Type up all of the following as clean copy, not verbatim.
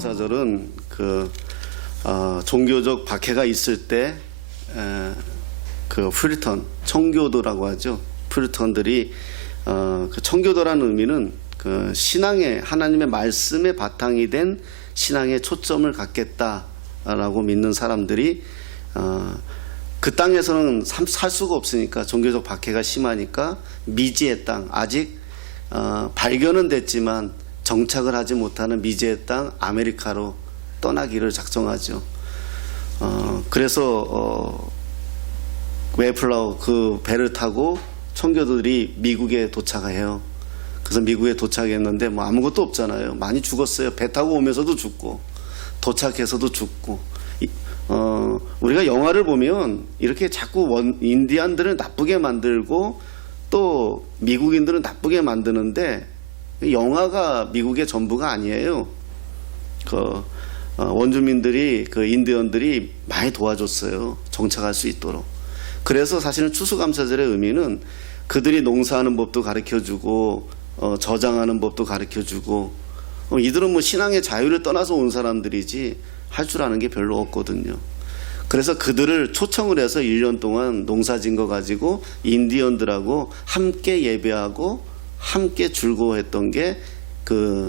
추수감사절은 종교적 박해가 있을 때 퓨리턴 청교도라고 하죠. 퓨리턴들이 그 청교도라는 의미는 그 신앙의 하나님의 말씀에 바탕이 된 신앙에 초점을 갖겠다라고 믿는 사람들이 그 땅에서는 살 수가 없으니까 종교적 박해가 심하니까 미지의 땅 아직 발견은 됐지만 정착을 하지 못하는 미지의 땅 아메리카로 떠나기를 작정하죠. 그래서 웨이플라워 그 배를 타고 청교도들이 미국에 도착해요. 그래서 미국에 도착했는데 뭐 아무것도 없잖아요. 많이 죽었어요. 배 타고 오면서도 죽고 도착해서도 죽고. 우리가 영화를 보면 이렇게 자꾸 인디안들을 나쁘게 만들고 또 미국인들은 나쁘게 만드는데 영화가 미국의 전부가 아니에요. 원주민들이 인디언들이 많이 도와줬어요. 정착할 수 있도록. 그래서 사실은 추수감사절의 의미는 그들이 농사하는 법도 가르쳐주고 저장하는 법도 가르쳐주고 이들은 뭐 신앙의 자유를 떠나서 온 사람들이지 할 줄 아는 게 별로 없거든요. 그래서 그들을 초청을 해서 1년 동안 농사진 거 가지고 인디언들하고 함께 예배하고 함께 즐거워했던 게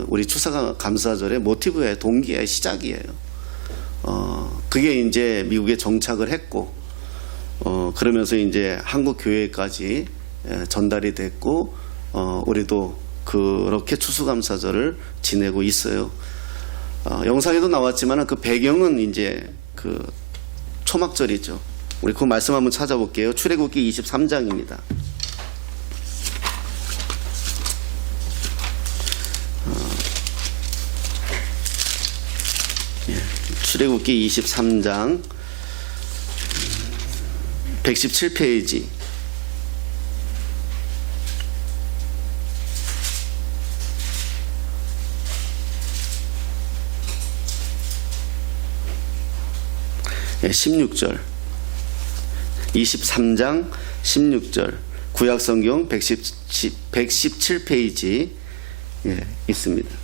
우리 추수감사절의 모티브예요. 동기예요. 시작이에요. 그게 이제 미국에 정착을 했고 그러면서 이제 한국 교회까지 전달이 됐고 우리도 그렇게 추수감사절을 지내고 있어요. 영상에도 나왔지만 그 배경은 이제 초막절이죠. 우리 그 말씀 한번 찾아볼게요. 출애굽기 23장입니다. 출애굽기 23장 117페이지. 예, 16절 23장 16절 구약성경 117페이지 있습니다.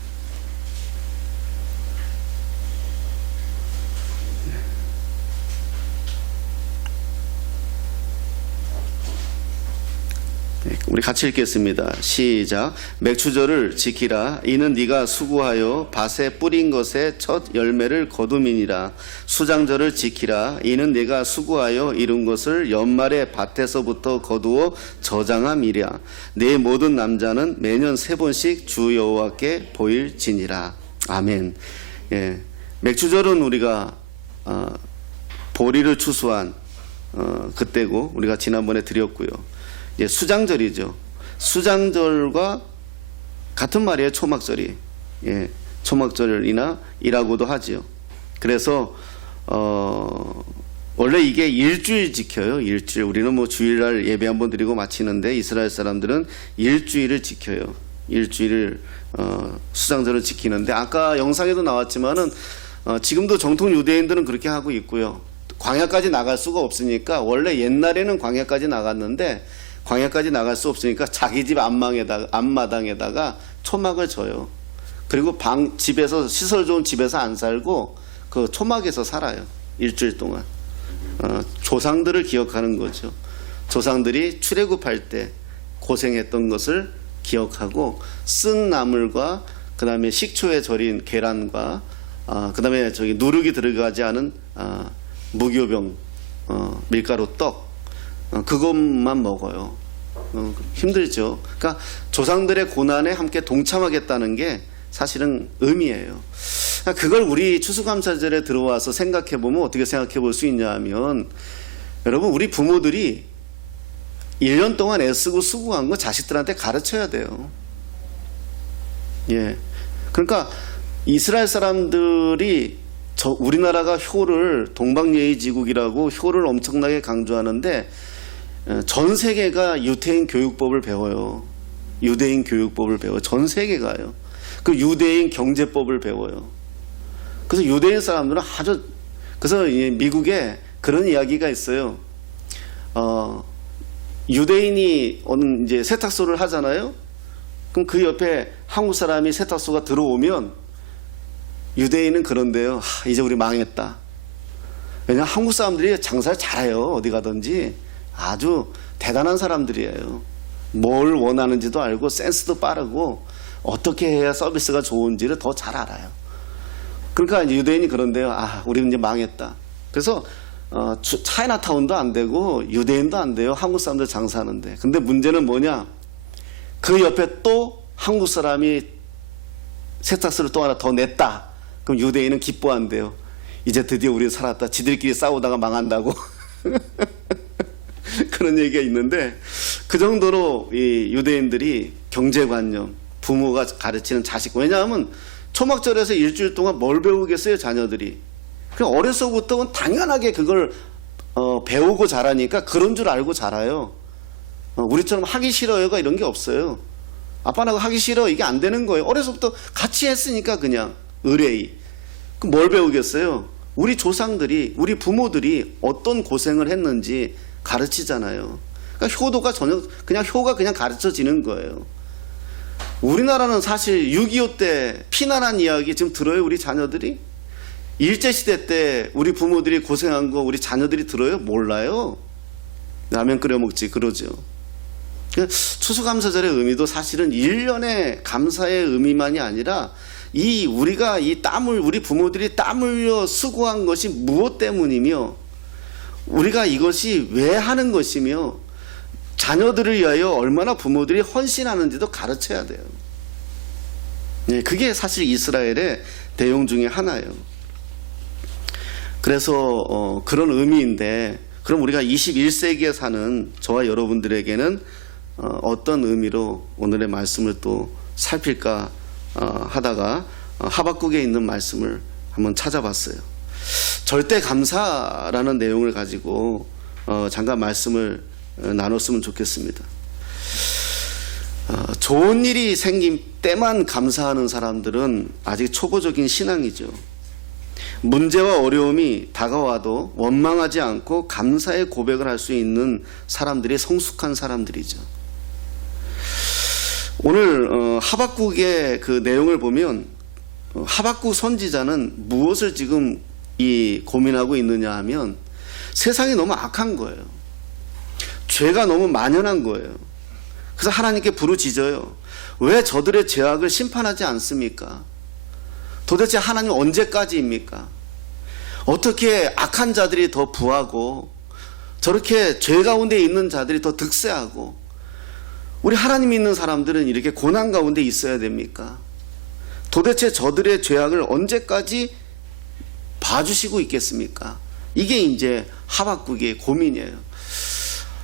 우리 같이 읽겠습니다. 시작. 맥추절을 지키라. 이는 네가 수고하여 밭에 뿌린 것의 첫 열매를 거둠이니라. 수장절을 지키라. 이는 네가 수고하여 이룬 것을 연말에 밭에서부터 거두어 저장함이랴. 네 모든 남자는 매년 3번씩 주 여호와께 보일지니라. 아멘. 예. 맥추절은 우리가 보리를 추수한 그때고 우리가 지난번에 드렸고요. 예, 수장절이죠. 수장절과 같은 말이에요. 초막절이. 예, 초막절이나 이라고도 하지요. 그래서 원래 이게 일주일 지켜요. 일주일. 우리는 뭐 주일날 예배 한번 드리고 마치는데 이스라엘 사람들은 일주일을 지켜요. 일주일을 수장절을 지키는데 아까 영상에도 나왔지만은 지금도 정통 유대인들은 그렇게 하고 있고요. 광야까지 나갈 수가 없으니까 원래 옛날에는 광야까지 나갔는데 광야까지 나갈 수 없으니까 자기 집 앞마당에다가 초막을 져요. 그리고 집에서 시설 좋은 집에서 안 살고 그 초막에서 살아요. 일주일 동안. 조상들을 기억하는 거죠. 조상들이 출애굽할 때 고생했던 것을 기억하고 쓴 나물과 그 다음에 식초에 절인 계란과 그 다음에 누룩이 들어가지 않은 무교병 밀가루 떡 그것만 먹어요. 힘들죠. 그러니까 조상들의 고난에 함께 동참하겠다는 게 사실은 의미예요. 그걸 우리 추수감사절에 들어와서 생각해보면 어떻게 생각해 볼 수 있냐 하면 여러분 우리 부모들이 1년 동안 애쓰고 수고한 거 자식들한테 가르쳐야 돼요. 예. 그러니까 이스라엘 사람들이 우리나라가 효를 동방예의지국이라고 효를 엄청나게 강조하는데 전 세계가 유대인 교육법을 배워요. 유대인 교육법을 배워요. 전 세계가요. 그 유대인 경제법을 배워요. 그래서 유대인 사람들은 그래서 미국에 그런 이야기가 있어요. 유대인이 이제 세탁소를 하잖아요. 그럼 그 옆에 한국 사람이 세탁소가 들어오면 유대인은 그런데요. 이제 우리 망했다. 왜냐하면 한국 사람들이 장사를 잘해요. 어디 가든지. 아주 대단한 사람들이에요. 뭘 원하는지도 알고 센스도 빠르고 어떻게 해야 서비스가 좋은지를 더 잘 알아요. 그러니까 이제 유대인이 그런데요. 우리 이제 망했다. 그래서 차이나타운도 안 되고 유대인도 안 돼요. 한국 사람들 장사하는데. 근데 문제는 뭐냐? 그 옆에 또 한국 사람이 세탁소를 또 하나 더 냈다. 그럼 유대인은 기뻐한대요. 이제 드디어 우리 살았다. 지들끼리 싸우다가 망한다고. 그런 얘기가 있는데 그 정도로 이 유대인들이 경제관념, 부모가 가르치는 자식. 왜냐하면 초막절에서 일주일 동안 뭘 배우겠어요, 자녀들이. 그냥 어려서부터는 당연하게 그걸 배우고 자라니까 그런 줄 알고 자라요. 우리처럼 하기 싫어요가 이런 게 없어요. 아빠 나하고 하기 싫어 이게 안 되는 거예요. 어려서부터 같이 했으니까 그냥 의뢰이. 그럼 뭘 배우겠어요? 우리 조상들이, 우리 부모들이 어떤 고생을 했는지 가르치잖아요. 그러니까 효도가 전혀 그냥 효가 그냥 가르쳐지는 거예요. 우리나라는 사실 6.25 때 피난한 이야기 지금 들어요, 우리 자녀들이? 일제시대 때 우리 부모들이 고생한 거 우리 자녀들이 들어요? 몰라요. 라면 끓여 먹지 그러죠. 추수감사절의 의미도 사실은 1년의 감사의 의미만이 아니라 우리가 이 땀을, 우리 부모들이 땀 흘려 수고한 것이 무엇 때문이며 우리가 이것이 왜 하는 것이며 자녀들을 위하여 얼마나 부모들이 헌신하는지도 가르쳐야 돼요. 네, 그게 사실 이스라엘의 내용 중에 하나예요. 그래서 그런 의미인데 그럼 우리가 21세기에 사는 저와 여러분들에게는 어떤 의미로 오늘의 말씀을 또 살필까 하다가 하박국에 있는 말씀을 한번 찾아봤어요. 절대 감사라는 내용을 가지고 잠깐 말씀을 나눴으면 좋겠습니다. 좋은 일이 생긴 때만 감사하는 사람들은 아직 초보적인 신앙이죠. 문제와 어려움이 다가와도 원망하지 않고 감사의 고백을 할 수 있는 사람들이 성숙한 사람들이죠. 오늘 하박국의 그 내용을 보면 하박국 선지자는 무엇을 지금 고민하고 있느냐 하면 세상이 너무 악한 거예요. 죄가 너무 만연한 거예요. 그래서 하나님께 부르짖어요. 왜 저들의 죄악을 심판하지 않습니까? 도대체 하나님 언제까지입니까? 어떻게 악한 자들이 더 부하고 저렇게 죄 가운데 있는 자들이 더 득세하고 우리 하나님 믿는 사람들은 이렇게 고난 가운데 있어야 됩니까? 도대체 저들의 죄악을 언제까지 봐주시고 있겠습니까? 이게 이제 하박국의 고민이에요.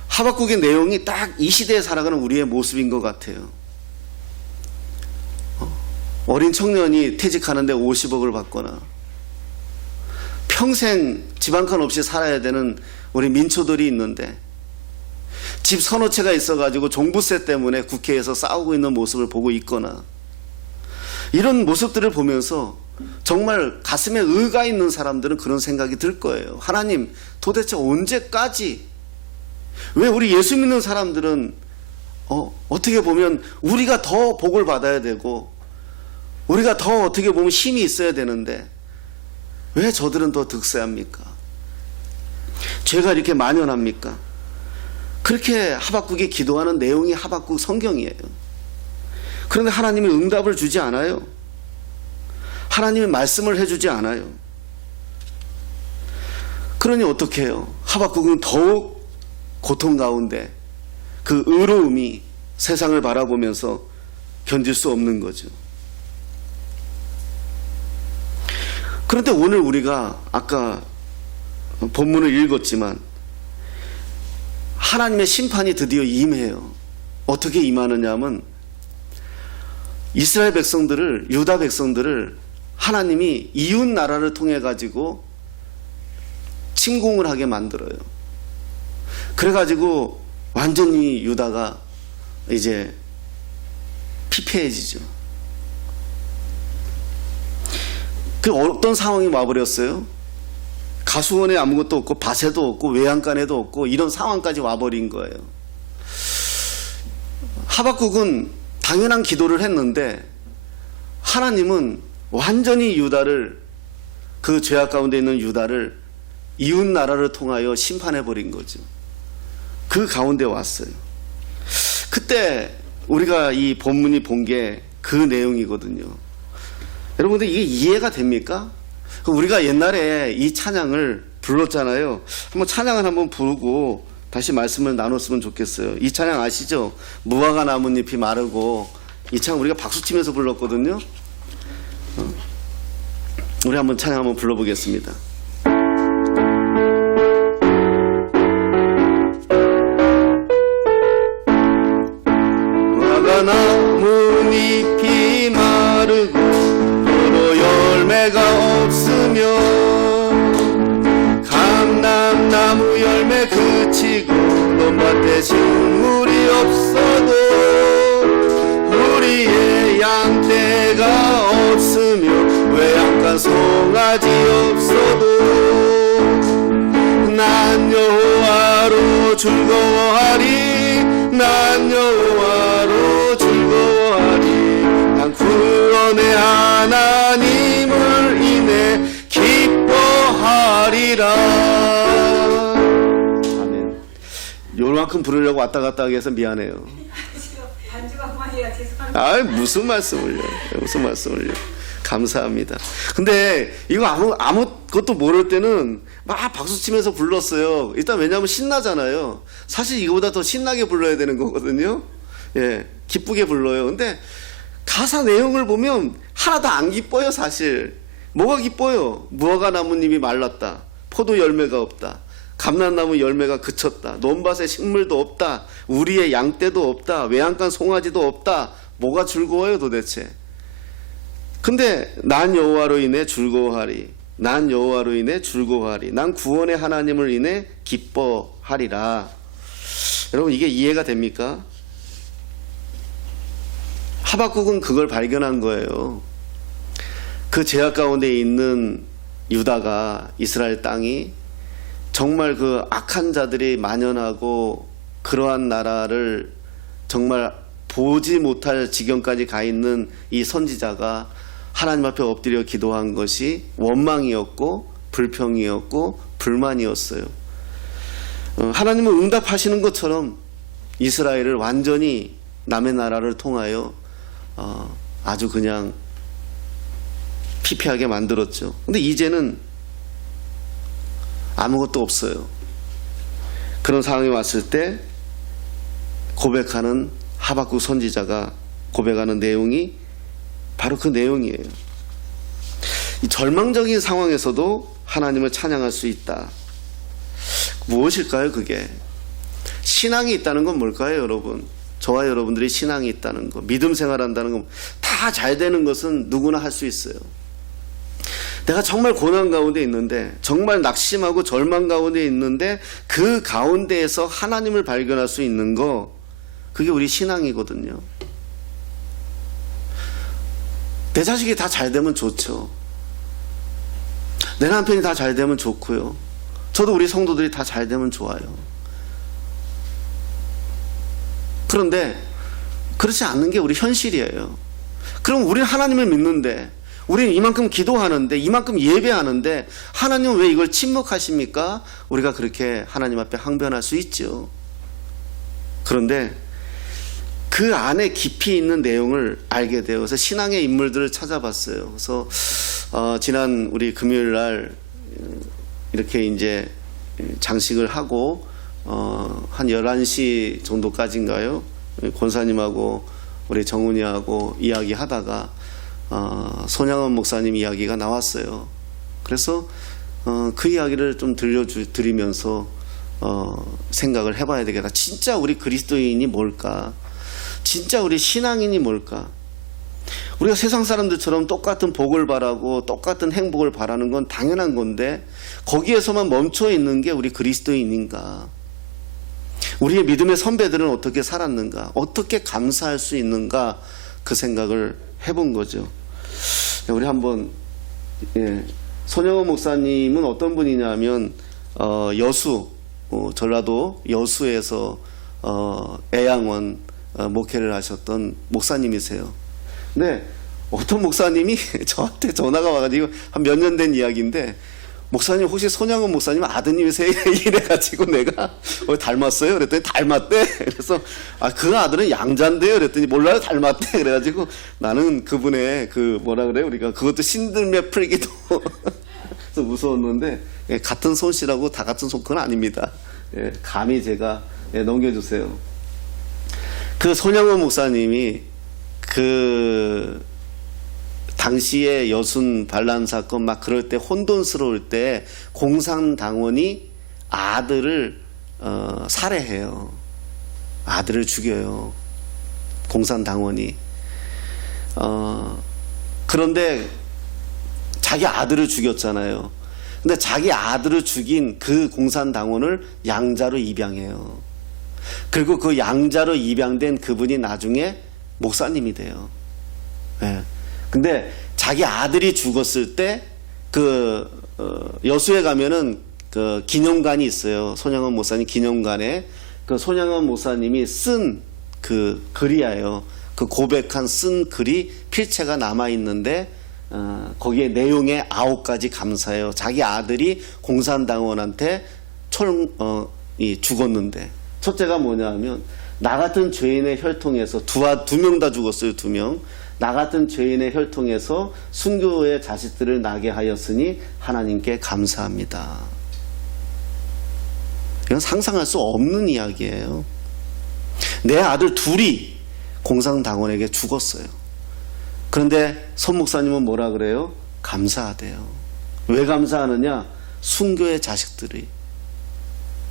하박국의 내용이 딱 이 시대에 살아가는 우리의 모습인 것 같아요. 어린 청년이 퇴직하는데 50억을 받거나 평생 집 한 칸 없이 살아야 되는 우리 민초들이 있는데 집 서너 채가 있어가지고 종부세 때문에 국회에서 싸우고 있는 모습을 보고 있거나 이런 모습들을 보면서 정말 가슴에 의가 있는 사람들은 그런 생각이 들 거예요. 하나님 도대체 언제까지 왜 우리 예수 믿는 사람들은 어떻게 보면 우리가 더 복을 받아야 되고 우리가 더 어떻게 보면 힘이 있어야 되는데 왜 저들은 더 득세합니까? 죄가 이렇게 만연합니까? 그렇게 하박국이 기도하는 내용이 하박국 성경이에요. 그런데 하나님이 응답을 주지 않아요. 하나님이 말씀을 해주지 않아요. 그러니 어떻게 해요? 하박국은 더욱 고통 가운데 그 의로움이 세상을 바라보면서 견딜 수 없는 거죠. 그런데 오늘 우리가 아까 본문을 읽었지만 하나님의 심판이 드디어 임해요. 어떻게 임하느냐 하면 이스라엘 백성들을, 유다 백성들을 하나님이 이웃 나라를 통해 가지고 침공을 하게 만들어요. 그래가지고 완전히 유다가 이제 피폐해지죠. 그 어떤 상황이 와버렸어요? 가수원에 아무것도 없고 밭에도 없고 외양간에도 없고 이런 상황까지 와버린 거예요. 하박국은 당연한 기도를 했는데 하나님은 완전히 유다를, 그 죄악 가운데 있는 유다를 이웃 나라를 통하여 심판해 버린 거죠. 그 가운데 왔어요. 그때 우리가 이 본문이 본 게 그 내용이거든요. 여러분들 이게 이해가 됩니까? 우리가 옛날에 이 찬양을 불렀잖아요. 한번 찬양을 한번 부르고 다시 말씀을 나눴으면 좋겠어요. 이 찬양 아시죠? 무화과 나뭇잎이 마르고, 이 찬양 우리가 박수치면서 불렀거든요. 우리 한번 찬양 한번 불러보겠습니다. 무화과 나뭇잎이 마르고 포도 열매가 없으며 감람나무 열매 그치고 논밭에 식물이 없어도 우리의 양떼가 없으며 외양간 송아지 없어도 난 여호와로 즐거워하리, 난 여호와로 즐거워하리. 난 구원의 하나님을 인해 기뻐하리라. 아멘. 요만큼 부르려고 왔다 갔다 하게 해서 미안해요. 반주가 그만이야. 죄송합니다. 아, 무슨 말씀을요? 무슨 말씀을요? 감사합니다. 근데 이거 아무것도 모를 때는 막 박수 치면서 불렀어요. 일단 왜냐하면 신나잖아요. 사실 이거보다 더 신나게 불러야 되는 거거든요. 예, 기쁘게 불러요. 근데 가사 내용을 보면 하나도 안 기뻐요, 사실. 뭐가 기뻐요? 무화과 나뭇잎이 말랐다. 포도 열매가 없다. 감람나무 열매가 그쳤다. 논밭에 식물도 없다. 우리의 양떼도 없다. 외양간 송아지도 없다. 뭐가 즐거워요, 도대체? 근데 난 여호와로 인해 즐거워하리. 난 여호와로 인해 즐거워하리. 난 구원의 하나님을 인해 기뻐하리라. 여러분, 이게 이해가 됩니까? 하박국은 그걸 발견한 거예요. 그 죄악 가운데 있는 유다가, 이스라엘 땅이 정말 그 악한 자들이 만연하고 그러한 나라를 정말 보지 못할 지경까지 가 있는 이 선지자가 하나님 앞에 엎드려 기도한 것이 원망이었고 불평이었고 불만이었어요. 하나님은 응답하시는 것처럼 이스라엘을 완전히 남의 나라를 통하여 아주 그냥 피폐하게 만들었죠. 근데 이제는 아무것도 없어요. 그런 상황이 왔을 때 고백하는 하박국 선지자가 고백하는 내용이 바로 그 내용이에요. 이 절망적인 상황에서도 하나님을 찬양할 수 있다. 무엇일까요, 그게? 신앙이 있다는 건 뭘까요, 여러분? 저와 여러분들이 신앙이 있다는 거, 믿음 생활한다는 건 다 잘 되는 것은 누구나 할 수 있어요. 내가 정말 고난 가운데 있는데, 정말 낙심하고 절망 가운데 있는데 그 가운데에서 하나님을 발견할 수 있는 거, 그게 우리 신앙이거든요. 내 자식이 다 잘 되면 좋죠. 내 남편이 다 잘 되면 좋고요. 저도 우리 성도들이 다 잘 되면 좋아요. 그런데 그렇지 않는 게 우리 현실이에요. 그럼 우리는 하나님을 믿는데, 우리는 이만큼 기도하는데, 이만큼 예배하는데 하나님은 왜 이걸 침묵하십니까? 우리가 그렇게 하나님 앞에 항변할 수 있죠. 그런데 그 안에 깊이 있는 내용을 알게 되어서 신앙의 인물들을 찾아봤어요. 그래서 지난 우리 금요일 날 이렇게 이제 장식을 하고 한 11시 정도까지인가요? 권사님하고 우리 정훈이하고 이야기하다가 손양원 목사님 이야기가 나왔어요. 그래서 그 이야기를 좀 들려드리면서 생각을 해봐야 되겠다. 진짜 우리 그리스도인이 뭘까? 진짜 우리 신앙인이 뭘까? 우리가 세상 사람들처럼 똑같은 복을 바라고 똑같은 행복을 바라는 건 당연한 건데 거기에서만 멈춰 있는 게 우리 그리스도인인가? 우리의 믿음의 선배들은 어떻게 살았는가? 어떻게 감사할 수 있는가? 그 생각을 해본 거죠. 우리 한번 손영원 목사님은 어떤 분이냐면 여수, 전라도 여수에서 애양원 목회를 하셨던 목사님이세요. 근데 어떤 목사님이 저한테 전화가 와가지고 한 몇 년 된 이야기인데, 목사님 혹시 손양원 목사님 아드님이 이래가지고 내가 닮았어요? 그랬더니 닮았대. 그래서 그 아들은 양자인데요? 그랬더니 몰라요, 닮았대. 그래가지고 나는 그분의 그 뭐라 그래요, 우리가 그것도 신들매 풀기도 그래서 무서웠는데, 예, 같은 손씨라고 다 같은 손건 아닙니다. 예, 감히 제가 넘겨주세요. 그 손양원 목사님이 그 당시에 여순 반란 사건 막 그럴 때 혼돈스러울 때 공산당원이 아들을 살해해요. 아들을 죽여요. 공산당원이. 그런데 자기 아들을 죽였잖아요. 근데 자기 아들을 죽인 그 공산당원을 양자로 입양해요. 그리고 그 양자로 입양된 그분이 나중에 목사님이 돼요. 예. 근데 자기 아들이 죽었을 때 그 여수에 가면은 그 기념관이 있어요. 손양원 목사님 기념관에 그 손양원 목사님이 쓴 그 글이에요. 그 고백한 쓴 글이 필체가 남아 있는데 거기에 내용에 9가지 감사해요. 자기 아들이 공산당원한테 죽었는데, 첫째가 뭐냐하면 나 같은 죄인의 혈통에서 두 명 다 죽었어요. 2명. 나 같은 죄인의 혈통에서 순교의 자식들을 나게 하였으니 하나님께 감사합니다. 이건 상상할 수 없는 이야기예요. 내 아들 둘이 공산당원에게 죽었어요. 그런데 손 목사님은 뭐라 그래요? 감사하대요. 왜 감사하느냐? 순교의 자식들이.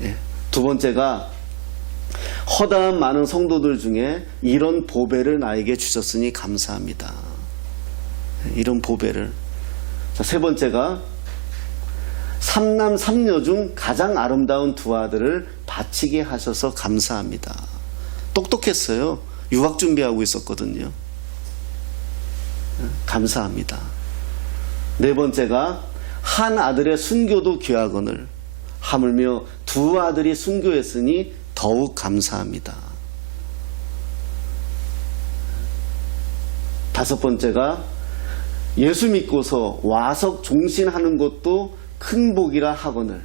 예. 두 번째가 허다한 많은 성도들 중에 이런 보배를 나에게 주셨으니 감사합니다. 이런 보배를. 자, 세 번째가 3남 3녀 중 가장 아름다운 두 아들을 바치게 하셔서 감사합니다. 똑똑했어요. 유학 준비하고 있었거든요. 감사합니다. 네 번째가 한 아들의 순교도 귀하거늘 하물며 두 아들이 순교했으니 더욱 감사합니다. 다섯 번째가 예수 믿고서 와석 종신하는 것도 큰 복이라 하거늘.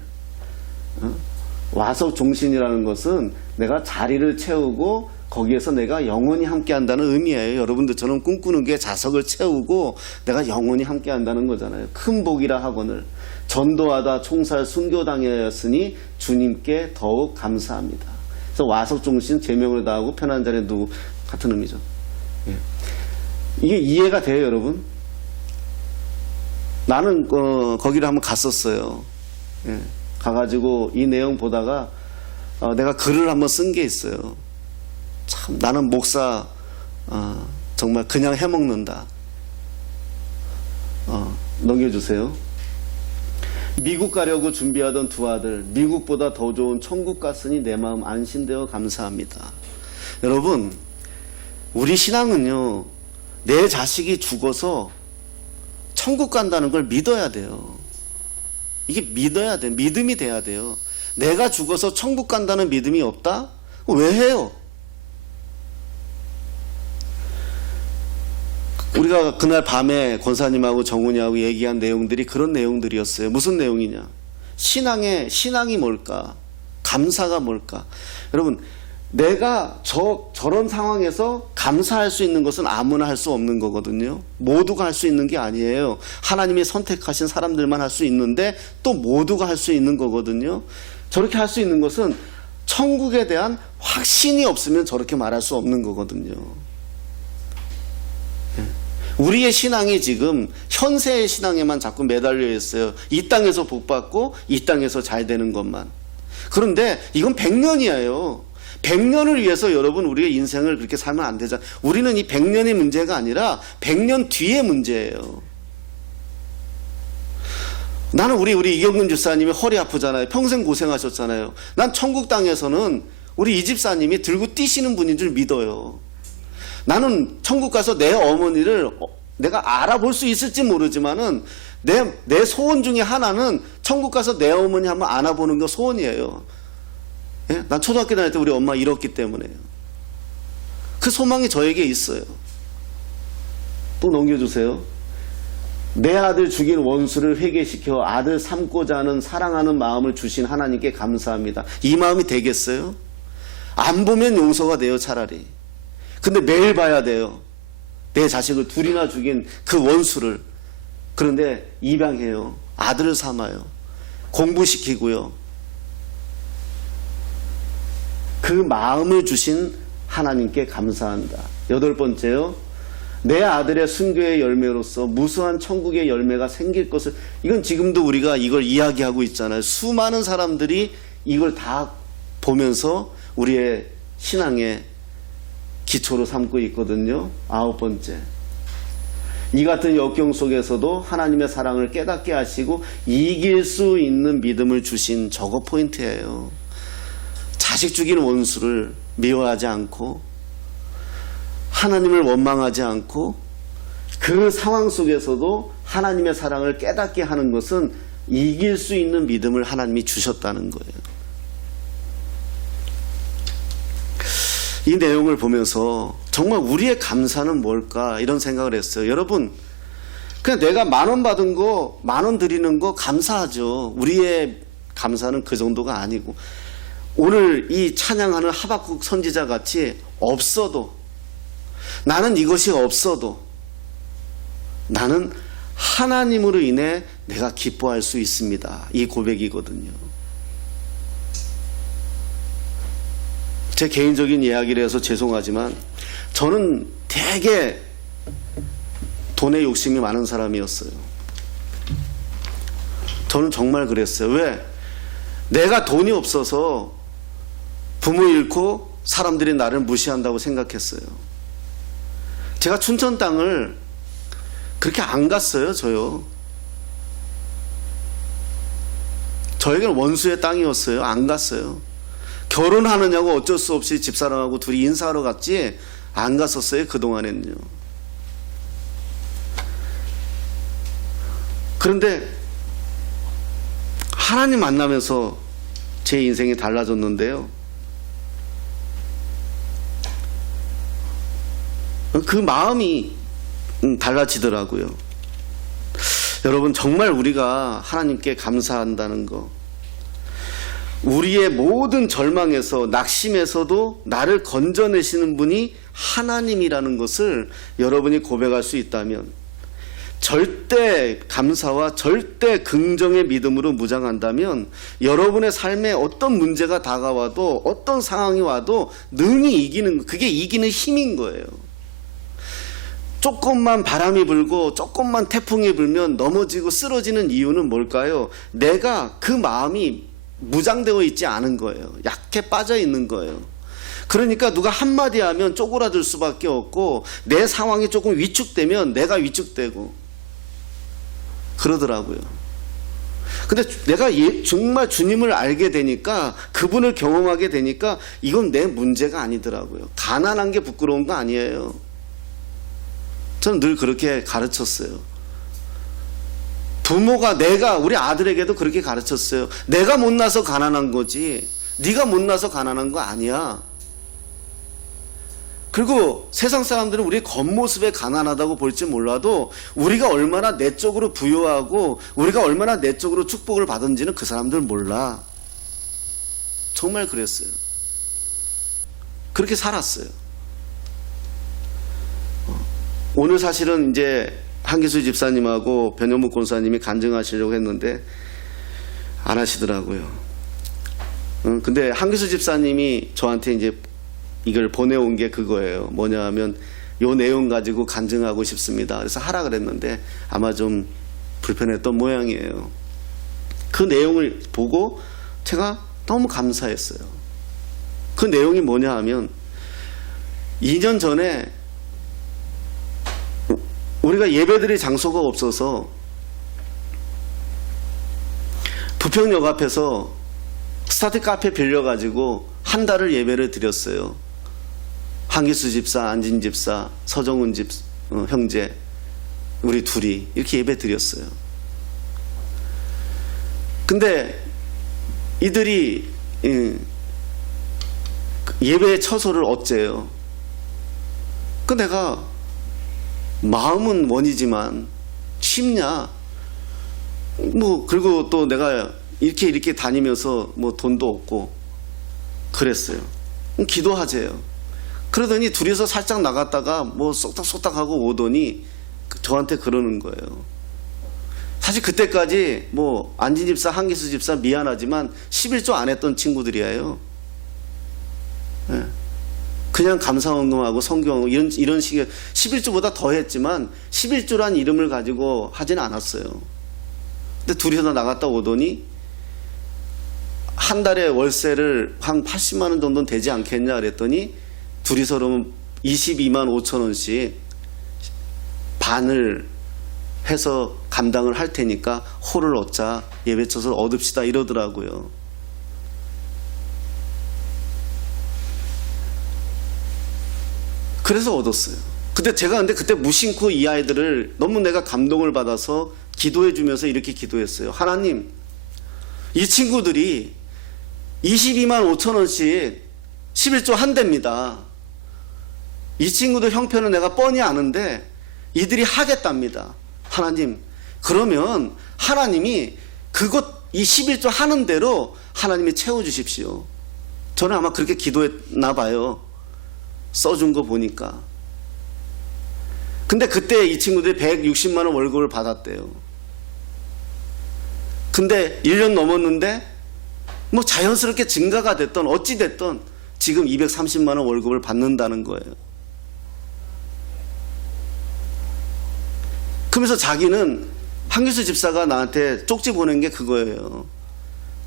와석 종신이라는 것은 내가 자리를 채우고 거기에서 내가 영원히 함께 한다는 의미예요. 여러분들처럼 꿈꾸는 게 자석을 채우고 내가 영원히 함께 한다는 거잖아요. 큰 복이라 하거늘 전도하다 총살 순교당하였으니 주님께 더욱 감사합니다. 그래서 와석종신 제명을 다하고 편한 자리에 누구 같은 의미죠. 예. 이게 이해가 돼요, 여러분? 나는 거기를 한번 갔었어요. 예. 가가지고 이 내용 보다가 내가 글을 한번 쓴 게 있어요. 참 나는 목사 정말 그냥 해먹는다. 넘겨주세요. 미국 가려고 준비하던 두 아들, 미국보다 더 좋은 천국 갔으니 내 마음 안심되어 감사합니다. 여러분, 우리 신앙은요, 내 자식이 죽어서 천국 간다는 걸 믿어야 돼요. 이게 믿어야 돼. 믿음이 돼야 돼요. 내가 죽어서 천국 간다는 믿음이 없다? 왜 해요? 우리가 그날 밤에 권사님하고 정훈이하고 얘기한 내용들이 그런 내용들이었어요. 무슨 내용이냐? 신앙이 뭘까? 감사가 뭘까? 여러분, 내가 저런 상황에서 감사할 수 있는 것은 아무나 할 수 없는 거거든요. 모두가 할 수 있는 게 아니에요. 하나님이 선택하신 사람들만 할 수 있는데 또 모두가 할 수 있는 거거든요. 저렇게 할 수 있는 것은 천국에 대한 확신이 없으면 저렇게 말할 수 없는 거거든요. 우리의 신앙이 지금 현세의 신앙에만 자꾸 매달려 있어요. 이 땅에서 복받고 이 땅에서 잘 되는 것만. 그런데 이건 100년이에요. 100년을 위해서 여러분 우리의 인생을 그렇게 살면 안 되잖아요. 우리는 이 100년의 문제가 아니라 100년 뒤의 문제예요. 나는 우리 이경근 집사님이 허리 아프잖아요. 평생 고생하셨잖아요. 난 천국 땅에서는 우리 이 집사님이 들고 뛰시는 분인 줄 믿어요. 나는 천국 가서 내 어머니를 내가 알아볼 수 있을지 모르지만은 내 소원 중에 하나는 천국 가서 내 어머니 한번 안아보는 거 소원이에요. 예? 난 초등학교 다닐 때 우리 엄마 잃었기 때문에요. 그 소망이 저에게 있어요. 또 넘겨주세요. 내 아들 죽인 원수를 회개시켜 아들 삼고자 하는 사랑하는 마음을 주신 하나님께 감사합니다. 이 마음이 되겠어요? 안 보면 용서가 돼요, 차라리. 근데 매일 봐야 돼요. 내 자식을 둘이나 죽인 그 원수를. 그런데 입양해요. 아들을 삼아요. 공부시키고요. 그 마음을 주신 하나님께 감사한다. 8번째요. 내 아들의 순교의 열매로서 무수한 천국의 열매가 생길 것을. 이건 지금도 우리가 이걸 이야기하고 있잖아요. 수많은 사람들이 이걸 다 보면서 우리의 신앙의 기초로 삼고 있거든요. 9번째. 이 같은 역경 속에서도 하나님의 사랑을 깨닫게 하시고 이길 수 있는 믿음을 주신 저거 포인트예요. 자식 죽이는 원수를 미워하지 않고 하나님을 원망하지 않고 그 상황 속에서도 하나님의 사랑을 깨닫게 하는 것은 이길 수 있는 믿음을 하나님이 주셨다는 거예요. 이 내용을 보면서 정말 우리의 감사는 뭘까 이런 생각을 했어요. 여러분, 그냥 내가 10,000원 받은 거 10,000원 드리는 거 감사하죠. 우리의 감사는 그 정도가 아니고 오늘 이 찬양하는 하박국 선지자 같이 없어도, 나는 이것이 없어도 나는 하나님으로 인해 내가 기뻐할 수 있습니다. 이 고백이거든요. 제 개인적인 이야기를 해서 죄송하지만 저는 되게 돈에 욕심이 많은 사람이었어요. 저는 정말 그랬어요. 왜? 내가 돈이 없어서 부모 잃고 사람들이 나를 무시한다고 생각했어요. 제가 춘천 땅을 그렇게 안 갔어요. 저에게는 원수의 땅이었어요. 안 갔어요. 결혼하느냐고 어쩔 수 없이 집사람하고 둘이 인사하러 갔지 안 갔었어요. 그동안에는요. 그런데 하나님 만나면서 제 인생이 달라졌는데요. 그 마음이 달라지더라고요. 여러분, 정말 우리가 하나님께 감사한다는 거, 우리의 모든 절망에서 낙심에서도 나를 건져내시는 분이 하나님이라는 것을 여러분이 고백할 수 있다면, 절대 감사와 절대 긍정의 믿음으로 무장한다면 여러분의 삶에 어떤 문제가 다가와도 어떤 상황이 와도 능히 이기는, 그게 이기는 힘인 거예요. 조금만 바람이 불고 조금만 태풍이 불면 넘어지고 쓰러지는 이유는 뭘까요? 내가 그 마음이 무장되어 있지 않은 거예요. 약해 빠져 있는 거예요. 그러니까 누가 한마디 하면 쪼그라들 수밖에 없고 내 상황이 조금 위축되면 내가 위축되고 그러더라고요. 근데 내가 정말 주님을 알게 되니까, 그분을 경험하게 되니까 이건 내 문제가 아니더라고요. 가난한 게 부끄러운 거 아니에요. 저는 늘 그렇게 가르쳤어요. 부모가, 우리 아들에게도 그렇게 가르쳤어요. 내가 못나서 가난한 거지 네가 못나서 가난한 거 아니야. 그리고 세상 사람들은 우리 겉모습에 가난하다고 볼지 몰라도 우리가 얼마나 내적으로 부유하고 우리가 얼마나 내적으로 축복을 받은지는 그 사람들 몰라. 정말 그랬어요. 그렇게 살았어요. 오늘 사실은 이제 한기수 집사님하고 변현묵 권사님이 간증하시려고 했는데 안 하시더라고요. 근데 한기수 집사님이 저한테 이제 이걸 보내온 게 그거예요. 뭐냐 하면 요 내용 가지고 간증하고 싶습니다. 그래서 하라 그랬는데 아마 좀 불편했던 모양이에요. 그 내용을 보고 제가 너무 감사했어요. 그 내용이 뭐냐 하면 2년 전에 우리가 예배드릴 장소가 없어서 부평역 앞에서 스타트 카페 빌려가지고 한 달을 예배를 드렸어요. 한기수 집사, 안진 집사, 서정훈 형제, 우리 둘이 이렇게 예배 드렸어요. 근데 이들이 예배의 처소를 어째요. 그 내가 마음은 원이지만 쉽냐? 뭐 그리고 또 내가 이렇게 다니면서 뭐 돈도 없고 그랬어요. 기도하재요. 그러더니 둘이서 살짝 나갔다가 뭐 쏙닥쏙닥하고 오더니 저한테 그러는 거예요. 사실 그때까지 뭐 안진 집사, 한기수 집사 미안하지만 11조 안 했던 친구들이에요. 네. 그냥 감사운동하고 성경하고 이런 식의 11조보다 더 했지만 11조란 이름을 가지고 하진 않았어요. 근데 둘이서 나갔다 오더니 한 달에 월세를 한 80만 원 정도는 되지 않겠냐 그랬더니 둘이서 그러면 22만 5천 원씩 반을 해서 감당을 할 테니까 홀을 얻자, 예배처를 얻읍시다 이러더라고요. 그래서 얻었어요. 근데 제가 그때 무심코 이 아이들을 너무 내가 감동을 받아서 기도해 주면서 이렇게 기도했어요. 하나님, 이 친구들이 22만 5천 원씩 11조 한대입니다. 이 친구들 형편은 내가 뻔히 아는데 이들이 하겠답니다. 하나님, 그러면 하나님이 이 11조 하는 대로 하나님이 채워주십시오. 저는 아마 그렇게 기도했나 봐요. 써준 거 보니까. 근데 그때 이 친구들이 160만 원 월급을 받았대요. 근데 1년 넘었는데 뭐 자연스럽게 증가가 됐던 어찌 됐던 지금 230만 원 월급을 받는다는 거예요. 그러면서 자기는 한기수 집사가 나한테 쪽지 보낸 게 그거예요.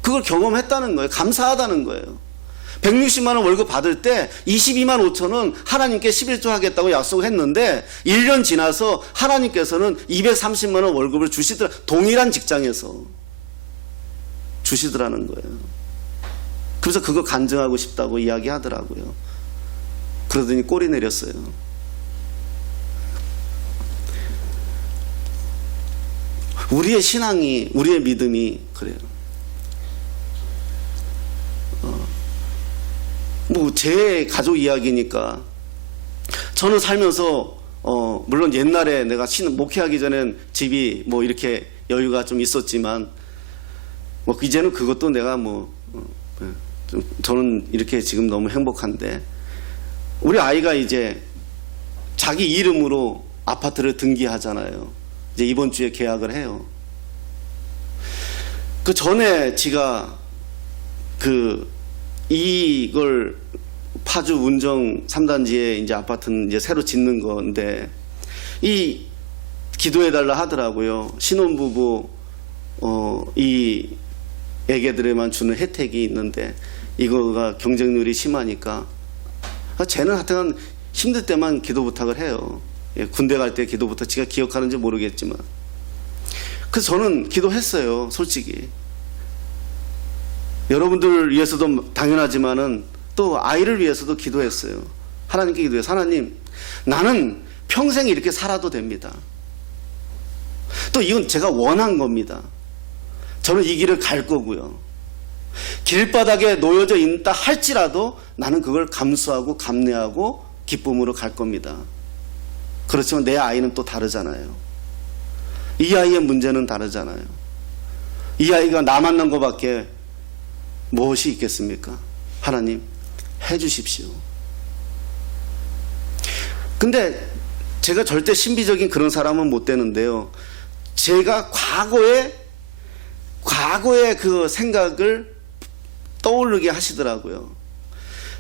그걸 경험했다는 거예요. 감사하다는 거예요. 160만 원 월급 받을 때 22만 5천 원 하나님께 11조 하겠다고 약속을 했는데 1년 지나서 하나님께서는 230만 원 월급을 동일한 직장에서 주시더라는 거예요. 그래서 그거 간증하고 싶다고 이야기하더라고요. 그러더니 꼬리 내렸어요. 우리의 신앙이, 우리의 믿음이 그래요. 뭐 제 가족 이야기니까 저는 살면서 물론 옛날에 내가 목회하기 전엔 집이 뭐 이렇게 여유가 좀 있었지만 뭐 이제는 그것도 내가 저는 이렇게 지금 너무 행복한데 우리 아이가 이제 자기 이름으로 아파트를 등기하잖아요. 이제 이번 주에 계약을 해요. 그 전에 지가 이걸 파주 운정 3단지에 이제 아파트는 이제 새로 짓는 건데 이 기도해달라 하더라고요. 신혼부부 이 애기들에만 주는 혜택이 있는데 이거가 경쟁률이 심하니까 쟤는 하여튼 힘들 때만 기도 부탁을 해요. 군대 갈 때 기도 부탁 지가 기억하는지 모르겠지만 그래서 저는 기도했어요. 솔직히 여러분들 위해서도 당연하지만은 또 아이를 위해서도 기도했어요. 하나님께 기도해서 하나님, 나는 평생 이렇게 살아도 됩니다. 또 이건 제가 원한 겁니다. 저는 이 길을 갈 거고요. 길바닥에 놓여져 있다 할지라도 나는 그걸 감수하고 감내하고 기쁨으로 갈 겁니다. 그렇지만 내 아이는 또 다르잖아요. 이 아이의 문제는 다르잖아요. 이 아이가 나 만난 것밖에 무엇이 있겠습니까? 하나님 해주십시오. 근데 제가 절대 신비적인 그런 사람은 못 되는데요. 제가 과거의 그 생각을 떠오르게 하시더라고요.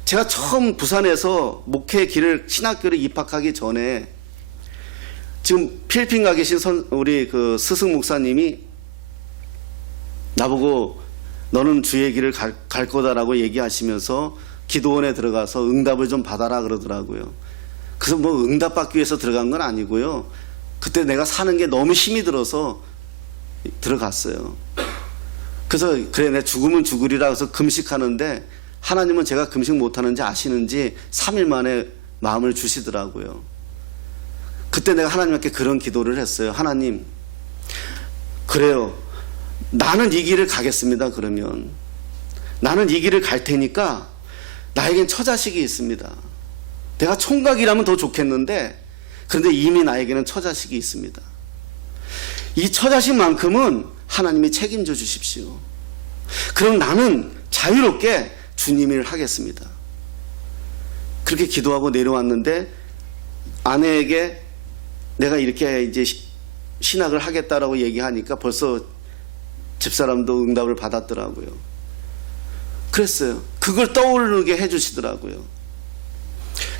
제가 처음 부산에서 목회 길을 신학교를 입학하기 전에 지금 필리핀 가 계신 우리 그 스승 목사님이 나보고 너는 주의 길을 갈 거다라고 얘기하시면서 기도원에 들어가서 응답을 좀 받아라 그러더라고요. 그래서 뭐 응답받기 위해서 들어간 건 아니고요. 그때 내가 사는 게 너무 힘이 들어서 들어갔어요. 그래서 그래 내 죽으면 죽으리라 해서 금식하는데 하나님은 제가 금식 못하는지 아시는지 3일 만에 마음을 주시더라고요. 그때 내가 하나님께 그런 기도를 했어요. 하나님, 그래요. 나는 이 길을 가겠습니다. 그러면 나는 이 길을 갈 테니까 나에겐 처자식이 있습니다. 내가 총각이라면 더 좋겠는데 그런데 이미 나에게는 처자식이 있습니다. 이 처자식만큼은 하나님이 책임져 주십시오. 그럼 나는 자유롭게 주님 일을 하겠습니다. 그렇게 기도하고 내려왔는데 아내에게 내가 이렇게 이제 신학을 하겠다라고 얘기하니까 벌써 집사람도 응답을 받았더라고요. 그랬어요. 그걸 떠오르게 해주시더라고요.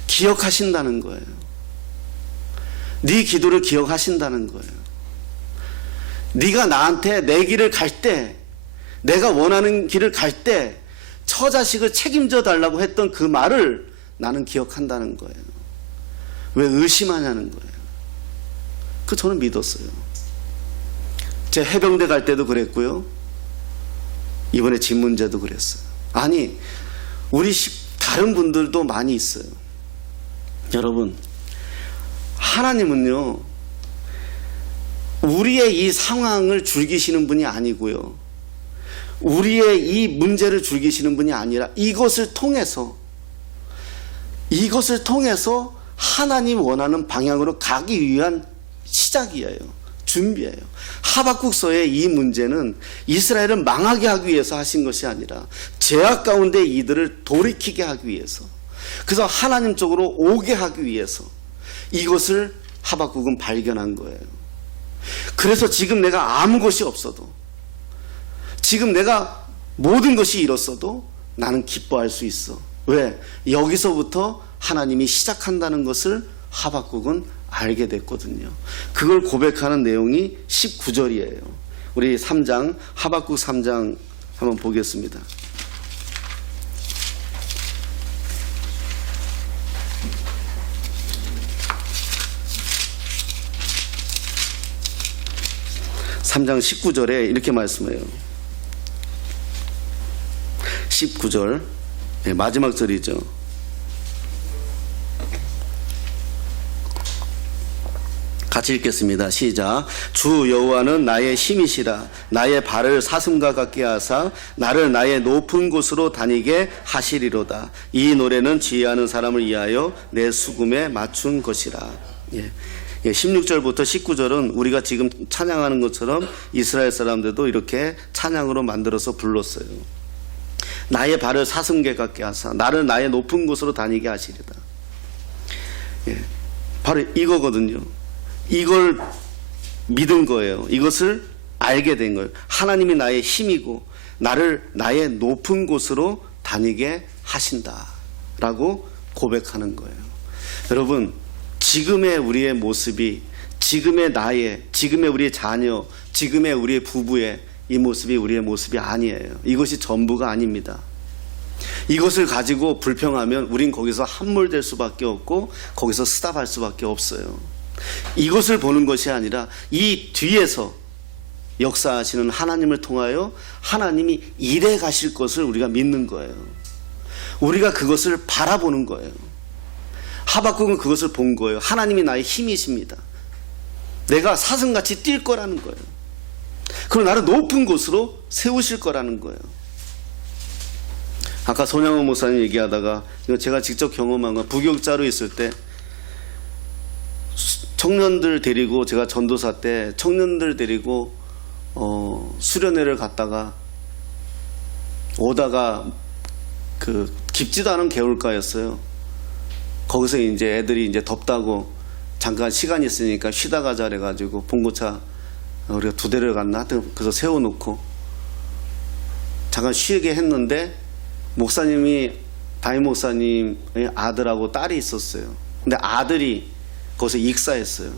기억하신다는 거예요. 네 기도를 기억하신다는 거예요. 네가 나한테 내 길을 갈 때, 내가 원하는 길을 갈 때 처자식을 책임져 달라고 했던 그 말을 나는 기억한다는 거예요. 왜 의심하냐는 거예요. 그 저는 믿었어요. 제 해병대 갈 때도 그랬고요. 이번에 집 문제도 그랬어요. 아니, 우리 다른 분들도 많이 있어요. 여러분, 하나님은요, 우리의 이 상황을 즐기시는 분이 아니고요, 우리의 이 문제를 즐기시는 분이 아니라 이것을 통해서 하나님 원하는 방향으로 가기 위한 시작이에요. 준비예요. 하박국서의 이 문제는 이스라엘을 망하게 하기 위해서 하신 것이 아니라 죄악 가운데 이들을 돌이키게 하기 위해서, 그래서 하나님 쪽으로 오게 하기 위해서 이것을 하박국은 발견한 거예요. 그래서 지금 내가 아무 것이 없어도, 지금 내가 모든 것이 잃었어도 나는 기뻐할 수 있어. 왜? 여기서부터 하나님이 시작한다는 것을 하박국은 알게 됐거든요. 그걸 고백하는 내용이 19절이에요. 우리 3장, 하박국 3장 한번 보겠습니다. (3장) 19절에 이렇게 말씀해요. 19절, 네, 마지막 절이죠. 같이 읽겠습니다. 시작. 주 여호와는 나의 힘이시라. 나의 발을 사슴과 같게 하사 나를 나의 높은 곳으로 다니게 하시리로다. 이 노래는 지혜하는 사람을 위하여 내 수금에 맞춘 것이라. 16절부터 19절은 우리가 지금 찬양하는 것처럼 이스라엘 사람들도 이렇게 찬양으로 만들어서 불렀어요. 나의 발을 사슴개 같게 하사 나를 나의 높은 곳으로 다니게 하시리다. 바로 이거거든요. 이걸 믿은 거예요. 이것을 알게 된 거예요. 하나님이 나의 힘이고 나를 나의 높은 곳으로 다니게 하신다라고 고백하는 거예요. 여러분, 지금의 우리의 모습이, 지금의 나의, 지금의 우리의 자녀, 지금의 우리의 부부의 이 모습이 우리의 모습이 아니에요. 이것이 전부가 아닙니다. 이것을 가지고 불평하면 우린 거기서 함몰될 수밖에 없고 거기서 스탑할 수밖에 없어요. 이것을 보는 것이 아니라 이 뒤에서 역사하시는 하나님을 통하여 하나님이 일해 가실 것을 우리가 믿는 거예요. 우리가 그것을 바라보는 거예요. 하박국은 그것을 본 거예요. 하나님이 나의 힘이십니다. 내가 사슴같이 뛸 거라는 거예요. 그리고 나를 높은 곳으로 세우실 거라는 거예요. 아까 손양원 목사님 얘기하다가 이거 제가 직접 경험한 건, 부교육자로 있을 때 청년들 데리고, 제가 전도사 때 청년들 데리고 수련회를 갔다가 오다가 그 깊지도 않은 개울가였어요. 거기서 이제 애들이 이제 덥다고 잠깐 시간 있으니까 쉬다 가자 그래가지고 봉고차 우리가 2대를 갔나? 하여튼 그래서 세워놓고 잠깐 쉬게 했는데, 목사님이, 담임 목사님의 아들하고 딸이 있었어요. 근데 아들이 거기서 익사했어요.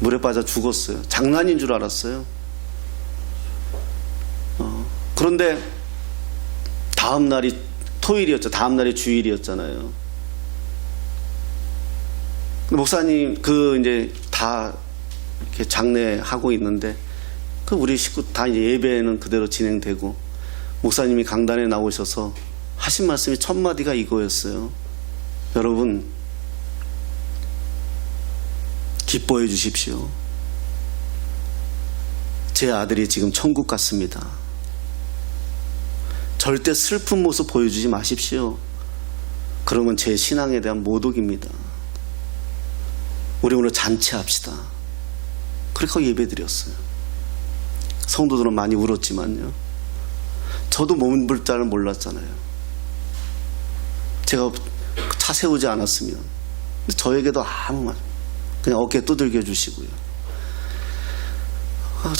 물에 빠져 죽었어요. 장난인 줄 알았어요. 그런데 다음 날이 토요일이었죠. 다음 날이 주일이었잖아요. 목사님 이제 다 이렇게 장례하고 있는데 우리 식구 다 이제 예배는 그대로 진행되고 목사님이 강단에 나오셔서 하신 말씀이 첫 마디가 이거였어요. 여러분, 기뻐해 주십시오. 제 아들이 지금 천국 갔습니다. 절대 슬픈 모습 보여주지 마십시오. 그러면 제 신앙에 대한 모독입니다. 우리 오늘 잔치합시다. 그렇게 예배 드렸어요. 성도들은 많이 울었지만요. 저도 몸을 줄 몰랐잖아요. 제가 차 세우지 않았으면. 저에게도 아무 말, 그냥 어깨 두들겨 주시고요.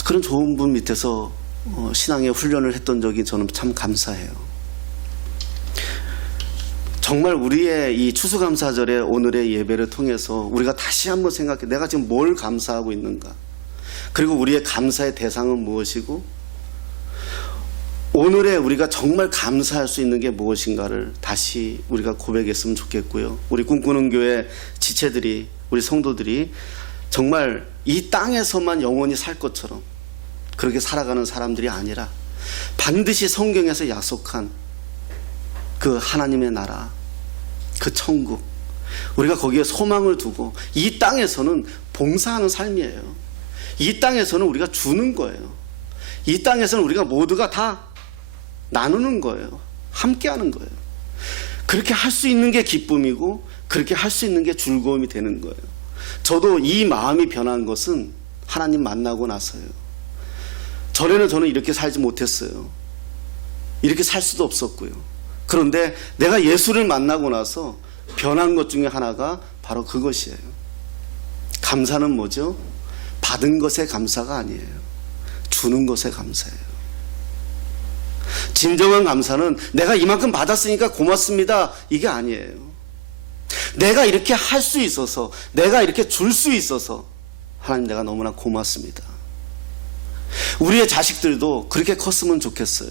그런 좋은 분 밑에서 신앙의 훈련을 했던 적이 저는 참 감사해요. 정말 우리의 이 추수감사절의 오늘의 예배를 통해서 우리가 다시 한번 생각해, 내가 지금 뭘 감사하고 있는가, 그리고 우리의 감사의 대상은 무엇이고 오늘에 우리가 정말 감사할 수 있는 게 무엇인가를 다시 우리가 고백했으면 좋겠고요. 우리 꿈꾸는 교회 지체들이, 우리 성도들이 정말 이 땅에서만 영원히 살 것처럼 그렇게 살아가는 사람들이 아니라 반드시 성경에서 약속한 그 하나님의 나라, 그 천국, 우리가 거기에 소망을 두고 이 땅에서는 봉사하는 삶이에요. 이 땅에서는 우리가 주는 거예요. 이 땅에서는 우리가 모두가 다 나누는 거예요. 함께 하는 거예요. 그렇게 할 수 있는 게 기쁨이고 그렇게 할 수 있는 게 즐거움이 되는 거예요. 저도 이 마음이 변한 것은 하나님 만나고 나서요. 전에는 저는 이렇게 살지 못했어요. 이렇게 살 수도 없었고요. 그런데 내가 예수를 만나고 나서 변한 것 중에 하나가 바로 그것이에요. 감사는 뭐죠? 받은 것에 감사가 아니에요. 주는 것에 감사해요. 진정한 감사는 내가 이만큼 받았으니까 고맙습니다, 이게 아니에요. 내가 이렇게 할 수 있어서, 내가 이렇게 줄 수 있어서 하나님 내가 너무나 고맙습니다. 우리의 자식들도 그렇게 컸으면 좋겠어요.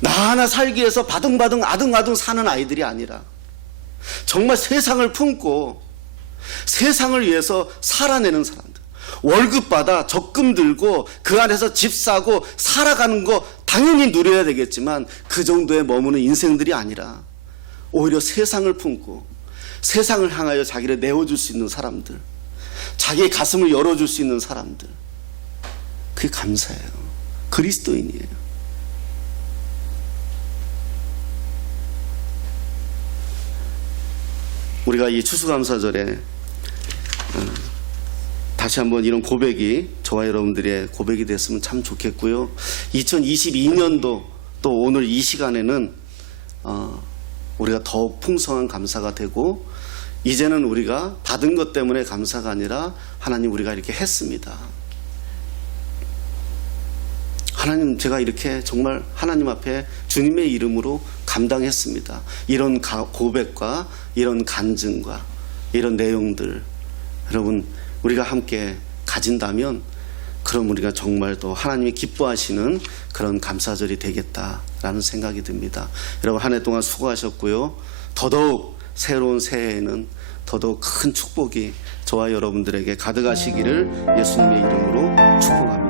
나 하나 살기 위해서 바둥바둥 아둥아둥 사는 아이들이 아니라 정말 세상을 품고 세상을 위해서 살아내는 사람들, 월급 받아 적금 들고 그 안에서 집 사고 살아가는 거 당연히 누려야 되겠지만 그 정도에 머무는 인생들이 아니라 오히려 세상을 품고 세상을 향하여 자기를 내어줄 수 있는 사람들, 자기의 가슴을 열어줄 수 있는 사람들, 그게 감사해요. 그리스도인이에요. 우리가 이 추수감사절에 다시 한번 이런 고백이 저와 여러분들의 고백이 됐으면 참 좋겠고요. 2022년도 또 오늘 이 시간에는 우리가 더욱 풍성한 감사가 되고, 이제는 우리가 받은 것 때문에 감사가 아니라 하나님 우리가 이렇게 했습니다. 하나님 제가 이렇게 정말 하나님 앞에 주님의 이름으로 감당했습니다. 이런 고백과 이런 간증과 이런 내용들 여러분 우리가 함께 가진다면 그럼 우리가 정말 또 하나님이 기뻐하시는 그런 감사절이 되겠다라는 생각이 듭니다. 여러분 한 해 동안 수고하셨고요. 더더욱 새로운 새해에는 더더욱 큰 축복이 저와 여러분들에게 가득하시기를 예수님의 이름으로 축복합니다.